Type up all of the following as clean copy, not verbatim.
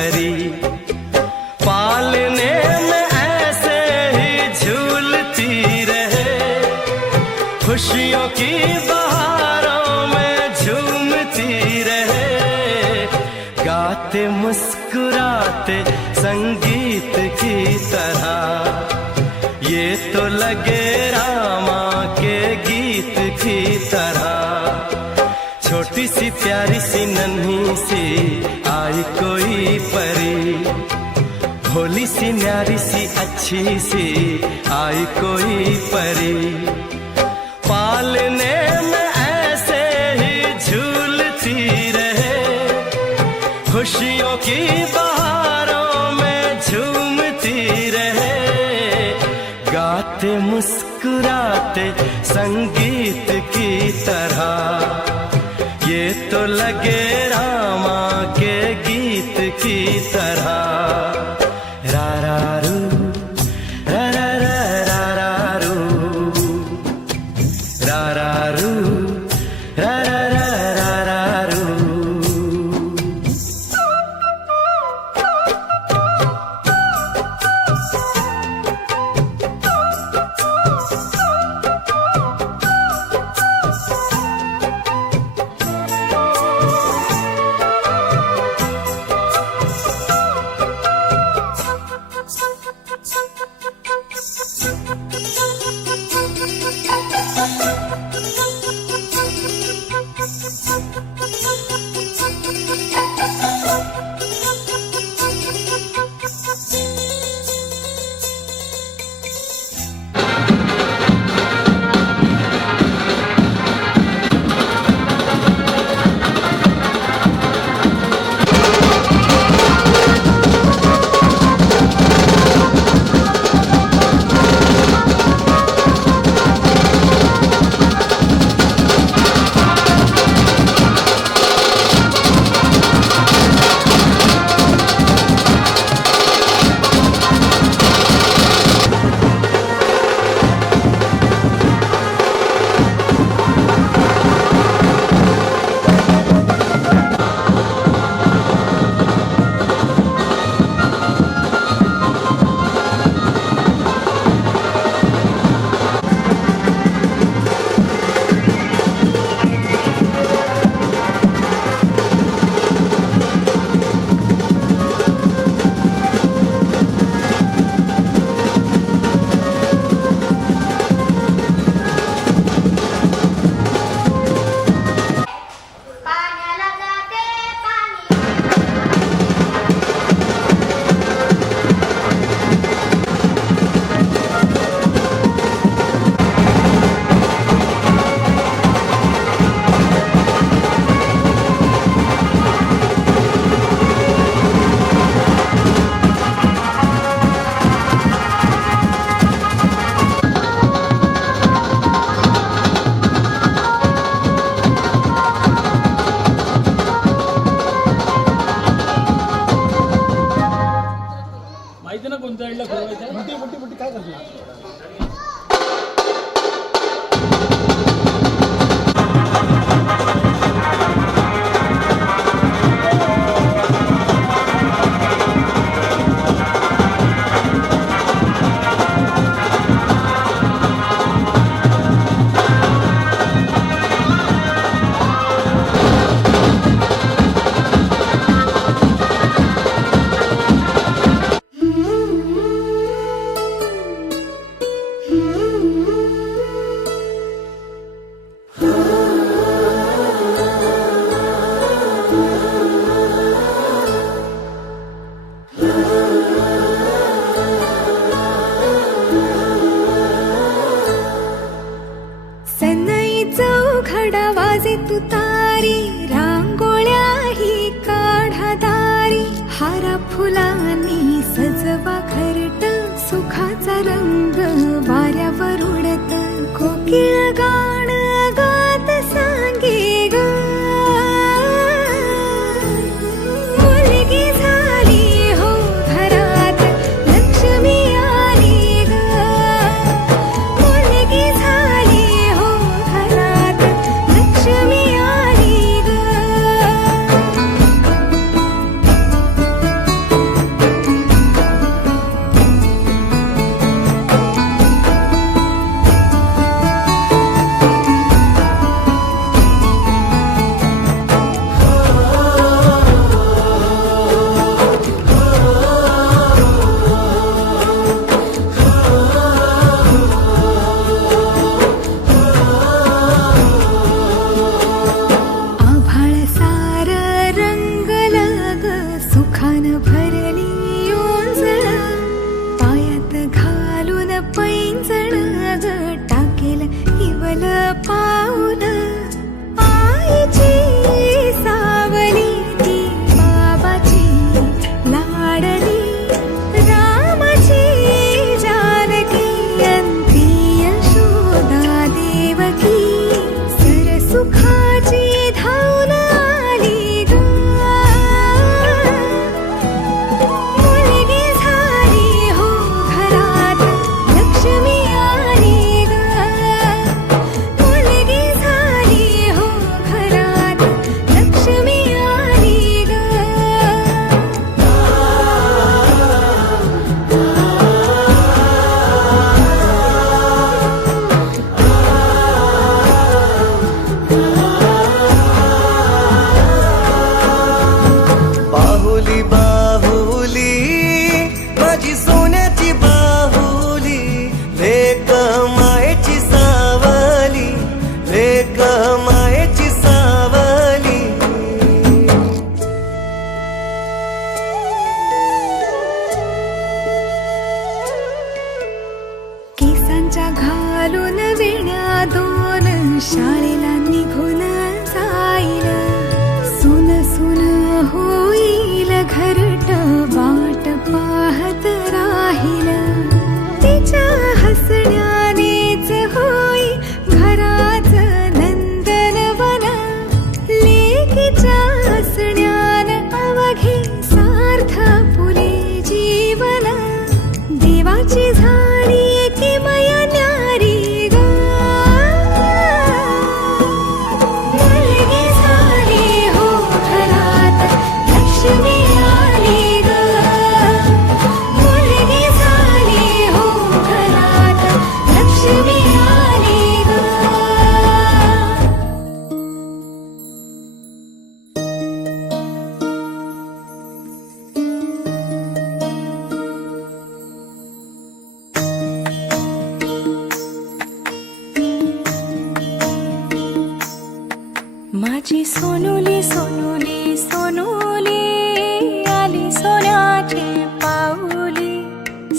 परी। पालने में ऐसे ही झूलती रहे, खुशियों की बहारों में झूमती रहे। गाते मुस्कुराते संगीत की तरह, ये तो लगे रामा के गीत की तरह। छोटी सी प्यारी सी नन्ही सी आई कोई परी, भोली सी न्यारी सी अच्छी सी आई कोई परी। पालने में ऐसे ही झूलती रहे, खुशियों की बहारों में झूमती रहे। गाते मुस्कुराते संगीत की तरह, ये तो लगे रामा के गीत की तरह। रा रा रू, रा रा रा रा रा रू, रा रा रू, रा रा रा रा रा रू। कोणत्या आईला फिरवायचं मोठी मोठी मोठी काय करतो तुतारी रांगोळ्याही काढा दारी हारा फुलांनी सजवा घरट सुखाचा रंग वाऱ्यावर उडत कोकिळ गाण गात सांगे ग मुलगी झाली हो घरात लक्ष्मी आली ग मुलगी झाली हो घरात लक्ष्मी आली ग बाहुली बाहुली माझी सोन्याची बाहुली लेक मायेची सावली लेक मायेची सावली. केसांच्या घालून वेण्या दोन शाळेला निघून जाईल. सुन सुन होईल घरट वाट पाहत राहील. तिच्या हसण्यानेच होई घराच नंदनवन. लेकीच्या हसण्यान अवघे सार्थ फुले जीवन. देवाची झाली की माया न्यारी ग. मुलगी झाली हो घरात लक्ष्मी आली ग. मुलगी झाली हो घरात लक्ष्मी आली ग. माझी सोनुली सोनुली सोनुली आली सोन्याची पाऊली.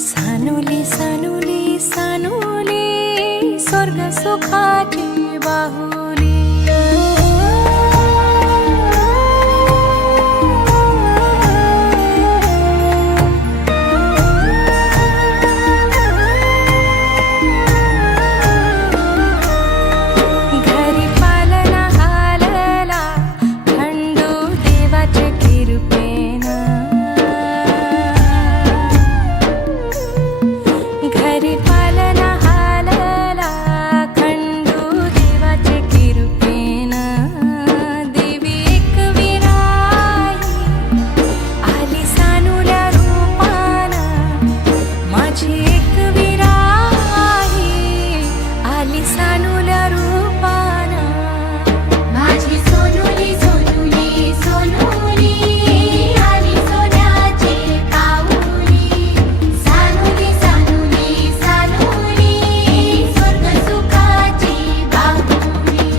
सानुली सानुली सानुली स्वर्ग सुखाची बाहुली. घरी पालना हालला खंडू देवाचे कृपेन. घरी पालना हालला खंडू देवाचे कृपेन. देवी एक विराई आली सानुल्या रूपान. माझी एक विराई आली सानुल्या रूपान. माझी सोनुली सोनुली सोनुली आली सोन्याची पाऊली. सानुली सानुली सानुली स्वर्ग सुखाची बाहुली.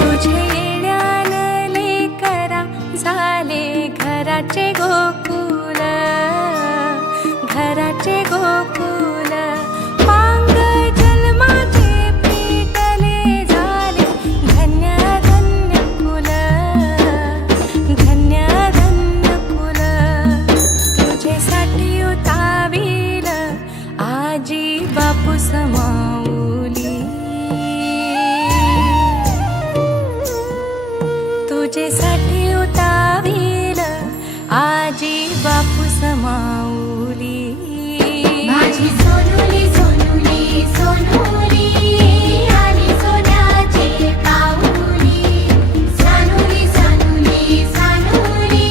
तुझे येण्यान लेकरा झाले घराचे गोकुल. घराचे गोकुल पांग जन्माचे पेटले झाले. धन्य धन्य कुल धन्य धन्य कुल. तुझेसाठी उतावील आजी बापू समाऊली. तुझेसाठी उतावील आजी बापू समाऊली. माझी सोनुली सोनुली सोनुली आली सोन्याची पाऊली. सानुली सानुली सानुली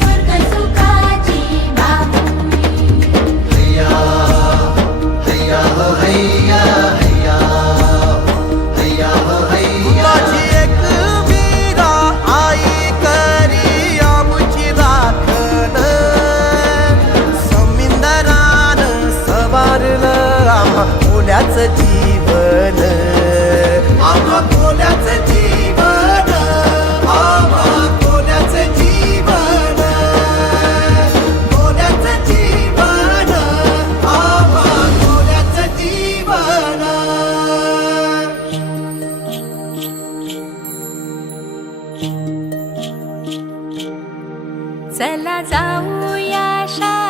स्वर्ग सुखाची बाहुली. हैया हैया हो हैया हैया हैया हो हैया. माझी एक वीरा आई करी आमुची राखण. समिंदरान सवारलं आम्हा कोल्याचं जीवन. आम्हा कोल्याचं जीवन. आम्हा कोल्याचं जीवन. कोल्याचं जीवन. आम्हा कोल्याचं जीवन. चला जाऊया शाळेत